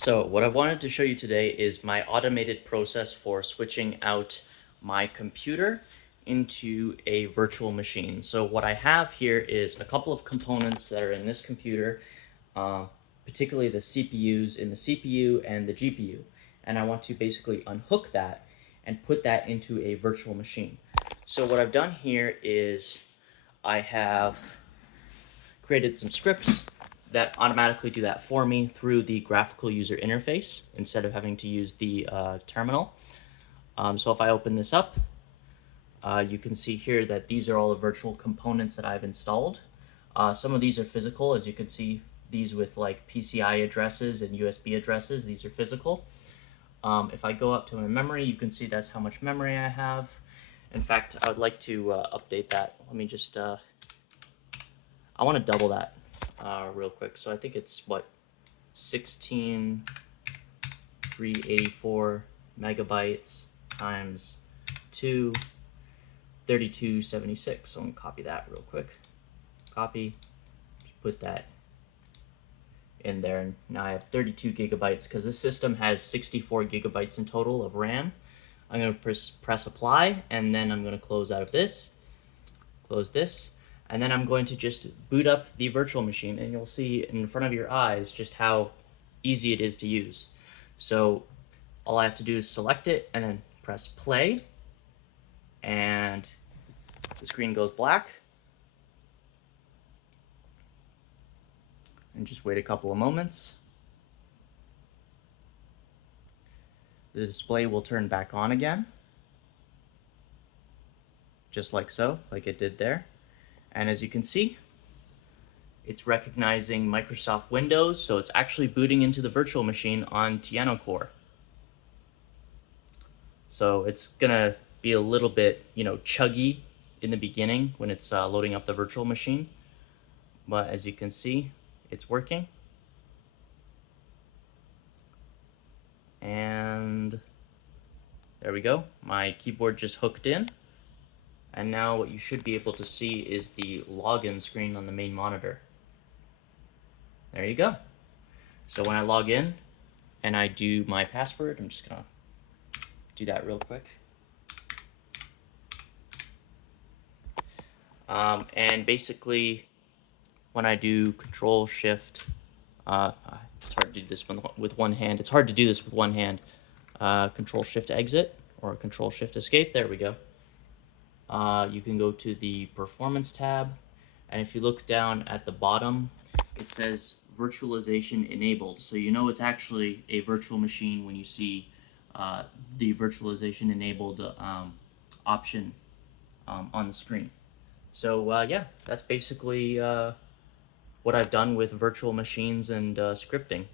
So what I wanted to show you today is my automated process for switching out my computer into a virtual machine. So what I have here is a couple of components that are in this computer, uh, particularly the CPUs in the CPU and the GPU. And I want to basically unhook that and put that into a virtual machine. So what I've done here is I have created some scripts that automatically do that for me through the graphical user interface instead of having to use the terminal. So if I open this up, you can see here that these are all the virtual components that I've installed. Some of these are physical, as you can see, these with like PCI addresses and USB addresses, these are physical. If I go up to my memory, you can see that's how much memory I have. In fact, I would like to update that. Let me just, I want to double that real quick. So I think it's what, 16,384 megabytes times 2, 3276. So I'm going to copy that real quick. Copy, put that in there, and now I have 32 gigabytes because this system has 64 gigabytes in total of RAM. I'm going to press apply, and then I'm going to close out of this, close this, and then I'm going to just boot up the virtual machine, and you'll see in front of your eyes just how easy it is to use. So all I have to do is select it and then press play, and the screen goes black, and just wait a couple of moments. The display will turn back on again, just like so, like it did there. And as you can see, it's recognizing Microsoft Windows, so it's actually booting into the virtual machine on Tiano Core. So it's gonna be a little bit, chuggy in the beginning when it's loading up the virtual machine. But as you can see, it's working. And there we go. My keyboard just hooked in. And now what you should be able to see is the login screen on the main monitor. There you go. So when I log in and I do my password, I'm just gonna do that real quick. And basically, when I do Control Shift, it's hard to do this with one hand. It's hard to do this with one hand. Control Shift Exit or Control Shift Escape. There we go. You can go to the Performance tab, and if you look down at the bottom, it says Virtualization Enabled. So you know it's actually a virtual machine when you see the Virtualization Enabled option on the screen. So yeah, that's basically what I've done with virtual machines and scripting.